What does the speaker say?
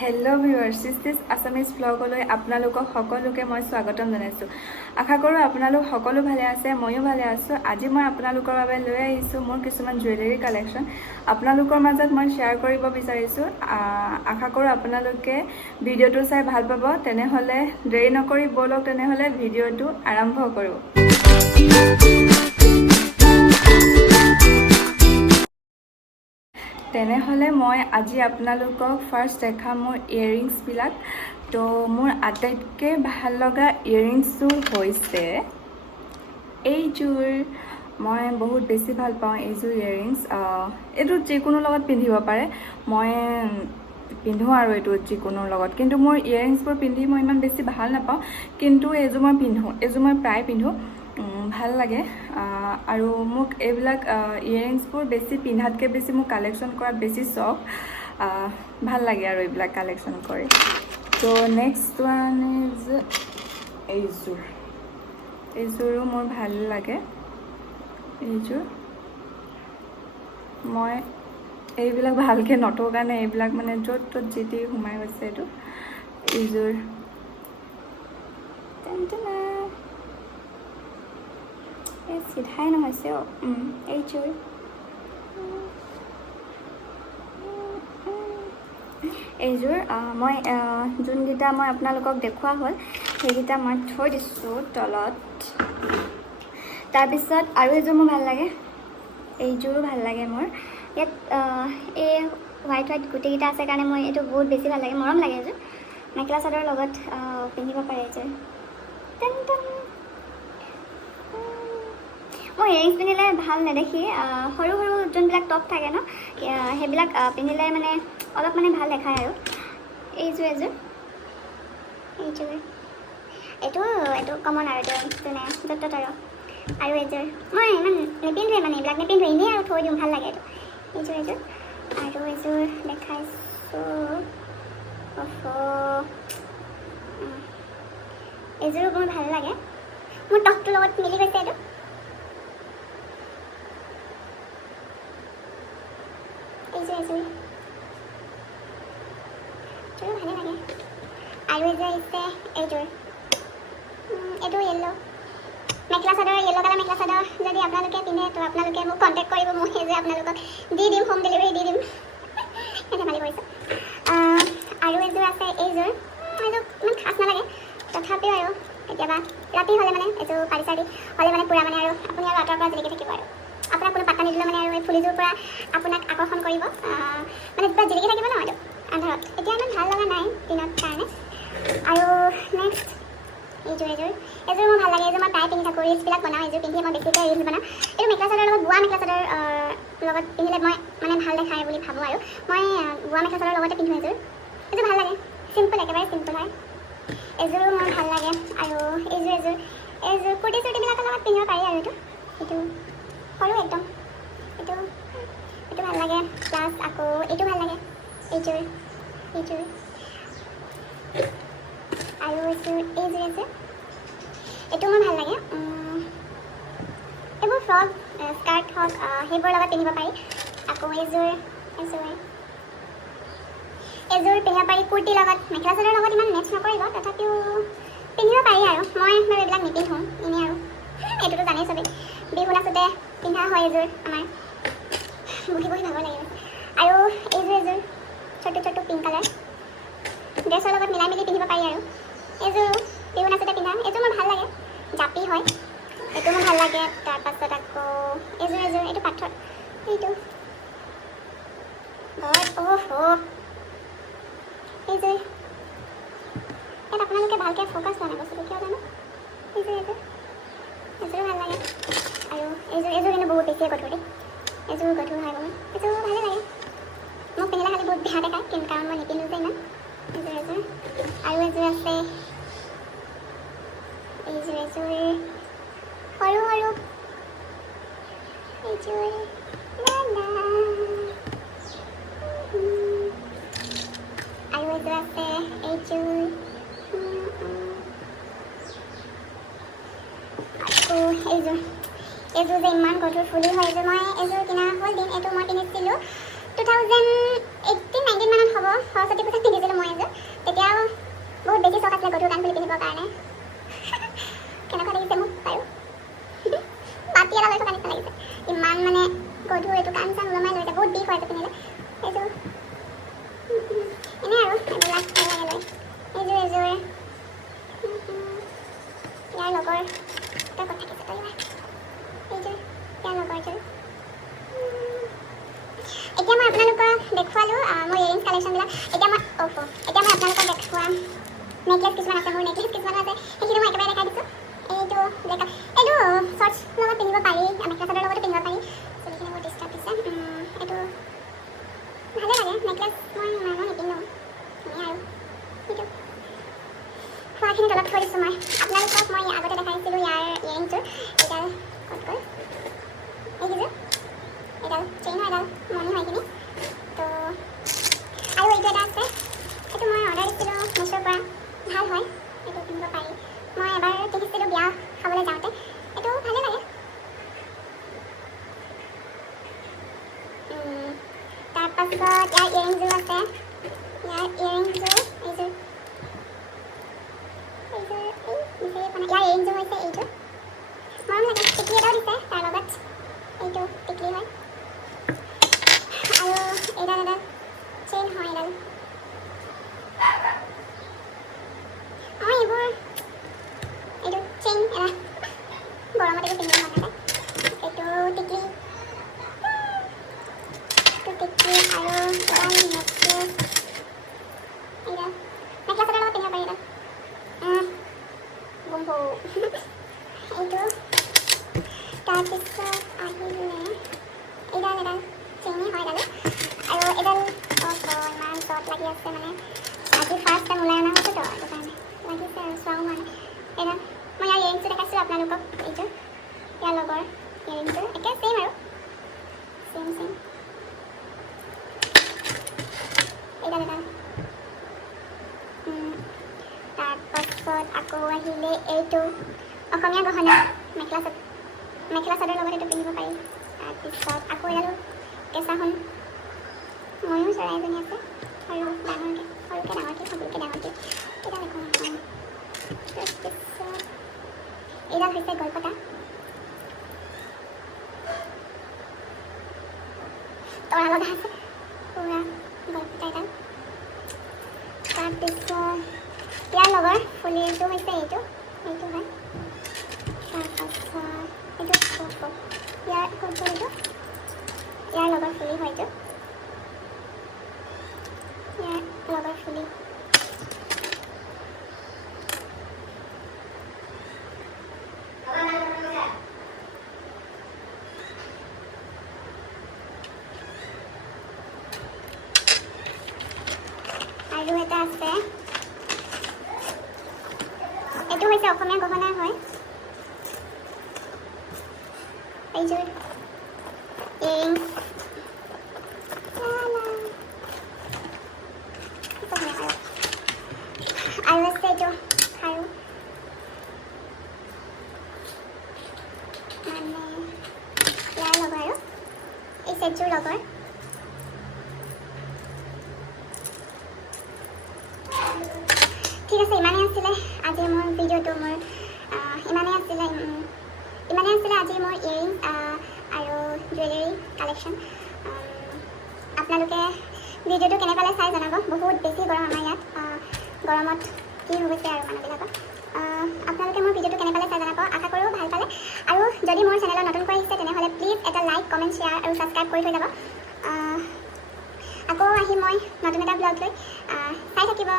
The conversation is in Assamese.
হেল্ল' ভিউৱাৰ্ছ, দিছ আছামিজ ব্লগলৈ আপোনালোকক সকলোকে মই স্বাগতম জনাইছোঁ। আশা কৰোঁ আপোনালোক সকলো ভালে আছে, ময়ো ভালে আছোঁ। আজি মই আপোনালোকৰ বাবে লৈ আহিছোঁ মোৰ কিছুমান জুৱেলাৰী কালেকশ্যন। আপোনালোকৰ মাজত মই শ্বেয়াৰ কৰিব বিচাৰিছোঁ। আশা কৰোঁ আপোনালোকে ভিডিঅ'টো চাই ভাল পাব। তেনেহ'লে দেৰি নকৰি ব'লক তেনেহ'লে ভিডিঅ'টো আৰম্ভ কৰোঁ। তেনেহ'লে মই আজি আপোনালোকক ফাৰ্ষ্ট দেখাম মোৰ ইয়েৰিংছবিলাক। তো মোৰ আটাইতকৈ ভাল লগা ইয়েৰিংছযোৰ হৈছে এইযোৰ। মই বহুত বেছি ভাল পাওঁ এইযোৰ ইয়েৰিংছ। এইটো যিকোনো লগত পিন্ধিব পাৰে, মই পিন্ধোঁ আৰু এইটো যিকোনোৰ লগত। কিন্তু মোৰ ইয়েৰিংছবোৰ পিন্ধি মই ইমান বেছি ভাল নাপাওঁ, কিন্তু এইযোৰ মই পিন্ধোঁ, এইযোৰ মই প্ৰায় পিন্ধোঁ, ভাল লাগে। আৰু মোক এইবিলাক ইয়েৰিংছবোৰ বেছি পিন্ধাতকৈ বেছি মোক কালেকশ্যন কৰাত বেছি চখ, ভাল লাগে আৰু এইবিলাক কালেকশ্যন কৰি। তো নেক্সট ওৱান ইজ এইযোৰো মোৰ ভাল লাগে। এইযোৰ মই এইবিলাক ভালকৈ নথওঁ কাৰণে এইবিলাক মানে য'ত ত'ত যি টি সোমাই গৈছে। এইযোৰ চিধাই নহৈছে এইযোৰ মই যোনকেইটা মই আপোনালোকক দেখুওৱা হ'ল সেইকেইটা মই থৈ দিছোঁ তলত। তাৰপিছত আৰু এযোৰ মোৰ ভাল লাগে, এইযোৰো ভাল লাগে মোৰ। ইয়াত এই হোৱাইট গোটেইকেইটা আছে কাৰণে মই এইটো বহুত বেছি ভাল লাগে, মৰম লাগে। এইযোৰ মেখেলা চাদৰৰ লগত পিন্ধিব পাৰে। এইযোৰ মই ইয়েৰিংছ পিন্ধিলে ভাল নেদেখি, সৰু সৰু যোনবিলাক টপ থাকে ন, সেইবিলাক পিন্ধিলে মানে অলপ মানে ভাল দেখায় আৰু। এইযোৰ এইটো কমন আৰু এইটো যোনে য'ত ত'ত আৰু এইযোৰ মই ইমান নিপিন্ধোৱে, মানে এইবিলাক নিপিন্ধোৱে, এনেই আৰু থৈ দিওঁ, ভাল লাগে এইটো। এইযোৰ আৰু এইযোৰ দেখাইছোঁ, এইযোৰো মোৰ ভাল লাগে, মোৰ টপটোৰ লগত মিলি গৈছে। এইযোৰ ভালে লাগে। আৰু এইযোৰ আহিছে এইটো yellow' mekhela chador, yellow' colour mekhela chador যদি আপোনালোকে পিন্ধে তো আপোনালোকে মোক কণ্টেক্ট কৰিব, মই এইযোৰ আপোনালোকক দি দিম, হোম ডেলিভাৰী দি দিম। ধেমালি কৰিছোঁ। আৰু এইযোৰ আছে এইযোৰ ইমান খাছ নালাগে, তথাপিও আৰু কেতিয়াবা ৰাতি হ'লে মানে এইযোৰ পাৰ্টি চাৰ্টি হ'লে মানে পূৰা মানে আৰু আপুনি আৰু আঁতৰৰ পৰা জিলিকি থাকিব আৰু আপোনাক কোনো পাত্তা নিদিলে মানে আৰু এই ফুলিযোৰ পৰা আপোনাক আকৰ্ষণ কৰিব, মানে কিবা জিলিকি থাকিব ন এইটো আন্ধাৰত। এতিয়া ইমান ভাল লগা নাই দিনত কাৰণে। আৰু নেক্সট এইযোৰ মোৰ ভাল লাগে। এইযোৰ মই প্ৰায় পিন্ধি থাকোঁ, ৰিলছবিলাক বনাওঁ, এইযোৰ পিন্ধিয়ে মই বেছিকৈ ৰিলছ বনাওঁ। এইটো মেখেলা চাদৰৰ লগত, বোৱা মেখেলা চাদৰ লগত পিন্ধিলে মই মানে ভাল দেখায় বুলি ভাবোঁ আৰু মই বোৱা মেখেলা চাদৰৰ লগতে পিন্ধোঁ। এইযোৰ ভাল লাগে, চিম্পল, একেবাৰে চিম্পল হয়। এইযোৰো মোৰ ভাল লাগে। আৰু এইযোৰ কুৰ্তি চুৰ্তিবিলাকৰ লগত পিন্ধিব পাৰি আৰু এইটো সৰু একদম, এইটো ভাল লাগে। প্লাছ আকৌ এইটো ভাল লাগে, এইযোৰ আৰু এইযোৰ এইটো মোৰ ভাল লাগে। এইবোৰ ফ্ৰক স্কাৰ্ট হওক সেইবোৰৰ লগত পিন্ধিব পাৰি। আকৌ এইযোৰ পিন্ধিব পাৰি কুৰ্তিৰ লগত, মেখেলা চাদৰৰ লগত ইমান মেটচ নকৰিব, তথাপিও পিন্ধিব পাৰি আৰু মই বাৰু এইবিলাক নিপিন্ধোঁ, এনেই আৰু এইটোতো জানেই চবেই, বিহু নাচোঁতে পিন্ধা হয় এইযোৰ আমাৰ। বহি ভাগৰ লাগি গৈছে। আৰু এইযোৰ ছোটো পিংক কালাৰ ড্ৰেছৰ লগত মিলাই মেলি পিন্ধিব পাৰি আৰু এইযোৰ বিহু নাচোঁতে পিন্ধা। এইযোৰ মোৰ ভাল লাগে, জাপি হয়, এইটো মোৰ ভাল লাগে। তাৰপাছত আকৌ এইযোৰ এইটো পাথৰ, এইটো এইযোৰ ইয়াত আপোনালোকে ভালকৈ ফ'কাছ হোৱা নাই বস্তুটো, কিয় জানো। এইযোৰো ভাল লাগে। আৰু এইযোৰ কিন্তু বহুত বেছিয়ে গধুৰ দেই, এইযোৰ গধুৰ হয় বহুত। এইযোৰ ভালে লাগে, মোক পিন্ধিলে খালি বহুত বেয়া দেখায়, কিন্তু কাৰণ মই নিপিন্ধোঁ যে ইমান। এইযোৰ আৰু এইযোৰ আছে সৰু এইযোৰ আৰু এইযোৰ আছে আকৌ এইযোৰ যে ইমান গধুৰ ফুলি হয়। এইযোৰ কিনা হ'ল দিন, এইটো মই কিনিছিলোঁ 2018-19 মানত হ'ব, সৰস্বতী পূজাত পিন্ধিছিলোঁ মই। কাৰণে কেনেকুৱা লাগিছে মোক বাৰু বাতি এটা লৈ থকা নিচিনা লাগিছে ইমান মানে গধুৰ এইটো কাণ চান ওলমাই লৈছে বহুত বিষ হয় এইটো পিন্ধিলে এইটো এনেই আৰু এইবিলাক ভাল লাগে লৈ এইযোৰ ইয়াৰ লগৰ এটা ক'ত থাকিছে তই এইযোৰ ইয়াৰ লগৰযোৰ এতিয়া মই আপোনালোকক দেখুৱালোঁ মোৰ ইয়েৰিংছ কালেকশ্যনবিলাক এতিয়া মই আপোনালোকক দেখুৱাম নেকলেছ কিছুমান আছে মোৰ নেকলেছ কিছুমান আছে সেইখিনি মই একেবাৰে দেখাই দিছোঁ এইটো ব্লেক এইটো শ্বৰ্টছ লগত পিন্ধিব পাৰি মেখেলা চাদৰ লগতো পিন্ধিব পাৰি চুলিখিনি বহুত ডিষ্টাৰ্ব দিছে এইটো ভালে লাগে নেকলেছ মই ইমানো নিপিন্ধোঁ ধুনীয়া আৰু এইটো খোৱাখিনি তলত থৈ দিছোঁ মই আপোনালোকক মই আগতে দেখাইছিলোঁ ইয়াৰ ইয়েৰিংছযোৰ এইডাল ক'ত গ'ল এইকেইযোৰ এডাল চেইন হয় এডাল মণি হয় এইখিনি তো আৰু এইটো এটা আছে এইটো মই অৰ্ডাৰ দিছিলোঁ মিছ'ৰ পৰা ভাল হয় এইটো পিন্ধিব পাৰি মই এবাৰ দেখিছিলোঁ বিয়া খাবলৈ যাওঁতে এইটো ভালে লাগে তাৰপাছত ইয়াৰ ইয়েৰিংযোৰ আছে ইয়াৰ ইয়েৰিংযোৰ এইযোৰ ইয়াৰ ইয়েৰিংযোৰ হৈছে এইযোৰ মৰম লাগে টিকলি এটাও দিছে তাৰ লগত এইটো টিকলি হয় আৰু এডাল চেইন হয় এডাল এইবোৰ এইটো চেইন এটা গৰমত এইটো পিন্ধিব মন নাযায় এইটো টিকলি আৰু এডাল নেকলেছ এইডাল মেখেলা চাদৰ লগত পিন্ধিব পাৰি এডাল বম্বো এইটো তাৰপিছত আহিলে এইডাল চেইনি হয় এডালো আৰু এডাল ইমান চট লাগি আছে মানে আজি ফাৰ্ষ্ট টাইম ওলাই অনা হৈছেতো সেইটো কাৰণে লাগিছে আৰু চোৱাও হোৱা নাই এডাল মই ইয়াৰ ইয়েৰিংছটো দেখাইছোঁ আপোনালোকক এইযোৰ ইয়াৰ লগৰ ইয়েৰিংছযোৰ একে ছেইম আৰু ছেইম এডাল তাৰপাছত আকৌ আহিলে এইটো অসমীয়া গহনা মেখেলা চাদৰ লগত এইটো পিন্ধিব পাৰি তাৰপিছত আকৌ এডালো কেঁচা সোণ ময়ো চৰাই এজনী আছে আৰু সৰুকৈ ডাঙৰকৈ সৰুকৈ ডাঙৰকৈ এডাল একো নহয় তাৰপিছত এইডাল হৈছে গলপতা তৰা লগা আছে পুৰা গলপতা এডাল তাৰপিছত ইয়াৰ লগৰ ফুলিটো হৈছে এইটো হয় তাৰপাছত এইটো ইয়াৰ লগৰ ফুলি হয় এইটো ইয়াৰ লগৰ ফুলি আৰু এটা আছে এইটো হৈছে অসমীয়া গহনা হয় এইযোৰ ইয়েৰিংছ আৰু আছে এইটো খাৰু মানে ইয়াৰ লগৰ আৰু এই ছেটযোৰ লগৰ ঠিক আছে ইমানেই আছিলে আজিৰ মোৰ ভিডিঅ'টো ইমানেই আছিলে আজিৰ মোৰ ইয়েৰিংছ আৰু জুৱেলাৰী কালেকশ্যন আপোনালোকে ভিডিঅ'টো কেনে পালে চাই জনাব বহুত বেছি গৰম আমাৰ ইয়াত গৰমত কি হৈছে আৰু মানুহবিলাকৰ আপোনালোকে মোৰ ভিডিঅ'টো কেনে পালে চাই জনাব আশা কৰোঁ ভাল পালে আৰু যদি মোৰ চেনেলত নতুনকৈ আহিছে তেনেহ'লে প্লিজ এটা লাইক কমেণ্ট শ্বেয়াৰ আৰু ছাবস্ক্ৰাইব কৰি থৈ যাব আকৌ আহিম মই নতুন এটা ব্লগ লৈ চাই থাকিব